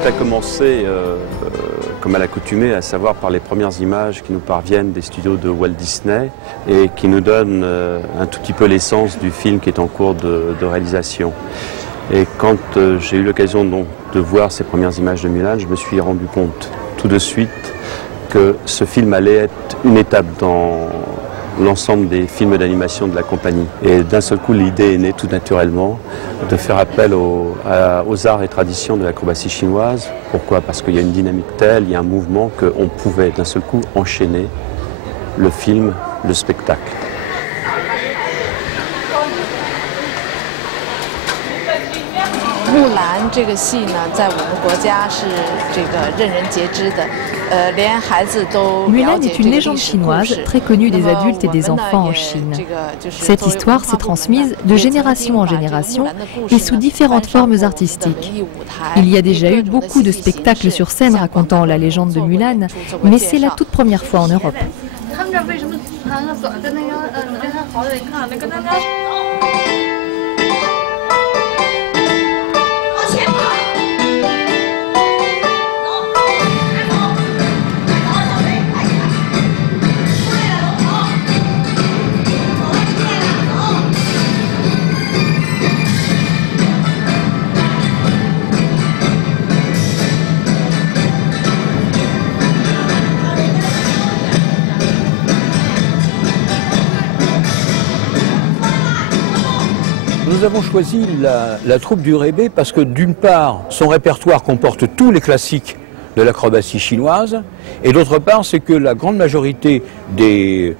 tout a commencé, comme à l'accoutumée, à savoir par les premières images qui nous parviennent des studios de Walt Disney et qui nous donnent un tout petit peu l'essence du film qui est en cours de réalisation. Et quand j'ai eu l'occasion donc de voir ces premières images de Mulan, je me suis rendu compte tout de suite que ce film allait être une étape dans l'ensemble des films d'animation de la compagnie. Et d'un seul coup, l'idée est née tout naturellement de faire appel aux arts et traditions de l'acrobatie chinoise. Pourquoi? Parce qu'il y a une dynamique telle, il y a un mouvement qu'on pouvait d'un seul coup enchaîner le film, le spectacle. Mulan est une légende chinoise très connue des adultes et des enfants en Chine. Cette histoire s'est transmise de génération en génération et sous différentes formes artistiques. Il y a déjà eu beaucoup de spectacles sur scène racontant la légende de Mulan, mais c'est la toute première fois en Europe. Nous avons choisi la troupe du Rébé parce que d'une part, son répertoire comporte tous les classiques de l'acrobatie chinoise, et d'autre part, c'est que la grande majorité des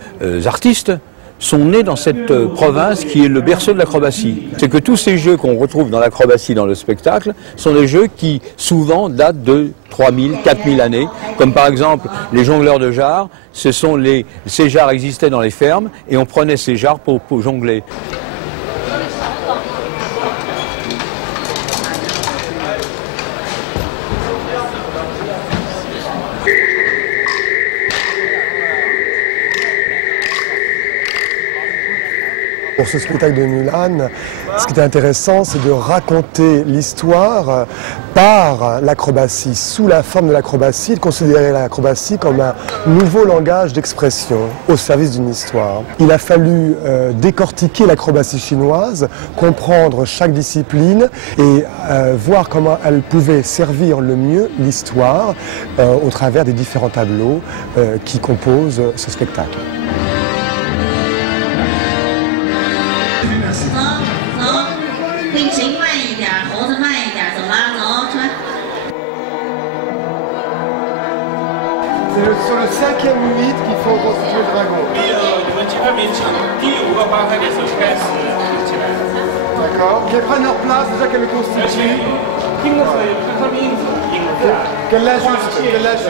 artistes sont nés dans cette province qui est le berceau de l'acrobatie. C'est que tous ces jeux qu'on retrouve dans l'acrobatie, dans le spectacle, sont des jeux qui souvent datent de 3000, 4000 années, comme par exemple les jongleurs de jarres. Ces jarres existaient dans les fermes et on prenait ces jarres pour jongler. Pour ce spectacle de Mulan, ce qui est intéressant, c'est de raconter l'histoire par l'acrobatie, sous la forme de l'acrobatie, de considérer l'acrobatie comme un nouveau langage d'expression au service d'une histoire. Il a fallu décortiquer l'acrobatie chinoise, comprendre chaque discipline et voir comment elle pouvait servir le mieux l'histoire au travers des différents tableaux qui composent ce spectacle. C'est sur le 5e mythe qu'il faut reconstituer le dragon. D'accord. Qu'ils prennent leur place déjà qu'elle est constituée. Qu'elle l'ajuste.